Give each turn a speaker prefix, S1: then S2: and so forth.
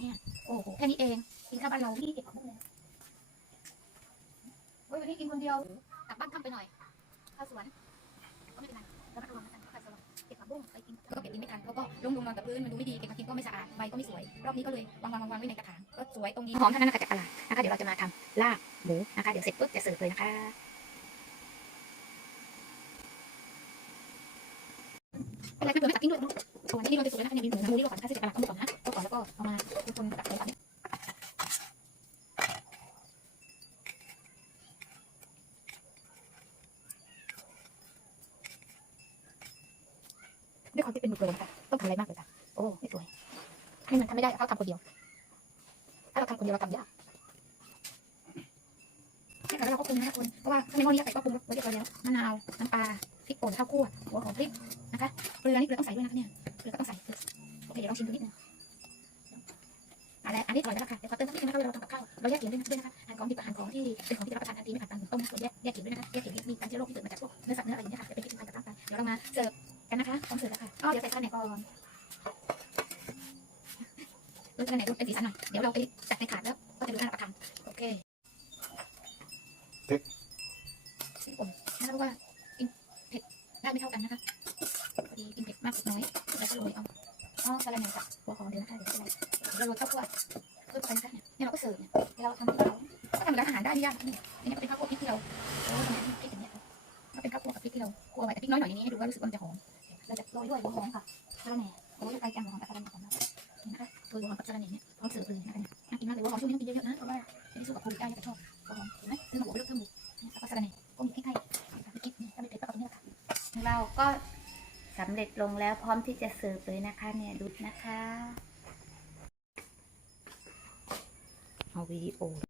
S1: เนี่ย โอ้โห แค่นี้เอง กินข้าวบ้านเราพี่เก็บของได้เลยโอ้ยวันนี้กินคนเดียว กลับบ้านค่ำไปหน่อย ข้าวสวน ก็ไม่เป็นไรระมัดระวังนะกันข้าวสวนเก็บผักบุ้งไปกิน ก็เก็บกินไม่ทันแล้วก็ลงลงนอนกับพื้น มันดูไม่ดี เก็บมากินก็ไม่สะอาด ใบก็ไม่สวย รอบนี้ก็เลยวางวางวางวางไว้ในกระถาง ก็สวยตรงนี้ หอมเท่านั้นนะคะจากตลาดนะคะเดี๋ยวเราจะมาทำลาบหมูนะคะ เดี๋ยวเสร็จปุ๊บจะเสิร์ฟเลยนะคะเป็นไรเพื่อนไม่ตัดทิ้งด้วยก่อนที่เราจะสุกแล้วนะคะเนี่ยมีหมูนะหมูนี่เราก่อนนะคะเสร็จจากตลาดก็มีก่อนนะก็ก่ อนแล้วก็เอามาทุกคนตักเลยก่อนเนี่ยด้วยความที่เป็นหมูโปรค่ะต้องทำอะไรมากเลยค่ะ โอ้ไม่สวยให้มันทำไม่ได้เขาทำคนเดียว ถ้าเราทำคนเดียวเราทำยากนี่ค่ะแล้วเราก็ปรุงนะคะคุณเพราะว่าถ้าในหม้อนี้ใส่ก็ปรุงไว้เรียบร้อยแล้วมะนาวน้ำปลาพริกป่นข้าวคั่วหัวหอมพริกนะคะเกลือนี่เกลือต้องใส่ด้วยนะคะเนี่ยเกลือก็ต้องใส่โอเคเดี๋ยวลองชิมดูนิดนึง อะไรอันนี้ก่อนแล้วค่ะเดี๋ยวขอเติมสักนิดนึงนะคะเวลาเราทำกับข้าวเราแยกกล็ดด้วยนะด้วยนะคะหั่นของดิบกับหั่นของที่เป็นของที่รับประทานทันทีไม่ผ่านการต้มนะแยกแยกกล็ดด้วยนะคะแยกกล็ดนี่มีการเชื้อโรคที่เกิดมาจากพวกเนื้อสัตว์เนื้ออะไรอย่างเงี้ยค่ะเดี๋ยวไปกินกันกับน้ำตาลเดี๋ยวเรามาเสิร์ฟกันนะคะพร้อมเสิร์ฟแล้วค่ะอ๋อเดี๋ยวใส่ข้าวเหนก่อนดูข้าวเหนียวดูเป็นสีสันหน่อยเดี๋ยวเราไปจัดในถาดแล้วก็จะดูน่ารับประทานโอเคชิมก่อนนะคะเพราะว่ากินเผ็ดได้ไม่เท่ากันนะคะพอดีกินเผ็ดมากน้อยแล้วก็โรยเอา อ๋อสลัดเนี่ยกับหัวหอมเดี๋ยวนะคะเดี๋ยวอะไรเดี๋ยวโรยข้าวคั่วเพื่อไปนะคะเนี่ยเนี่ยเราก็เสิร์ฟเนี่ยเวลาเราทำที่เราก็ทำร้านอาหารได้ไม่ยากนี่อันนี้ก็เป็นข้าวคั่วพริกที่เราโอ้ทำไมพริกอย่างเงี้ยก็เป็นข้าวคั่วกับพริกที่เราคั่วไว้แต่พริกน้อยหน่อยอย่างนี้ให้ดูว่ารู้สึกว่ามันจะหอมเราจะโรยด้วยหัวหอมค่ะสลัดเนี่ยโอ้ยไปจังหัวหอมกับสลัดของเรานี่นะคะโรยหัวหอมกับสลัดเนี่ยพร้อมเสิร์ฟเลยนะคะเนี่ยน่ากินมากเลยหัวหอมช่วงนี้ต้องกินเยอะๆนะเพราะว่าจะได้สู้กับโควิดได้จะชอบหัวหอมเห็นไหมซื้อมาหัวไปลูกเพิ่มหมูเลยแล้วก็สลัดเนี่ยก็มีพริกให้พริกนี่ถ้าไม่เผ็ดก็เอาตรงนี้แหละค่ะ
S2: เราก็ สำเร็จลงแล้วพร้อมที่จะเสิร์ฟเลยนะคะ เนี่ยดูนะคะ เอาวิดีโอ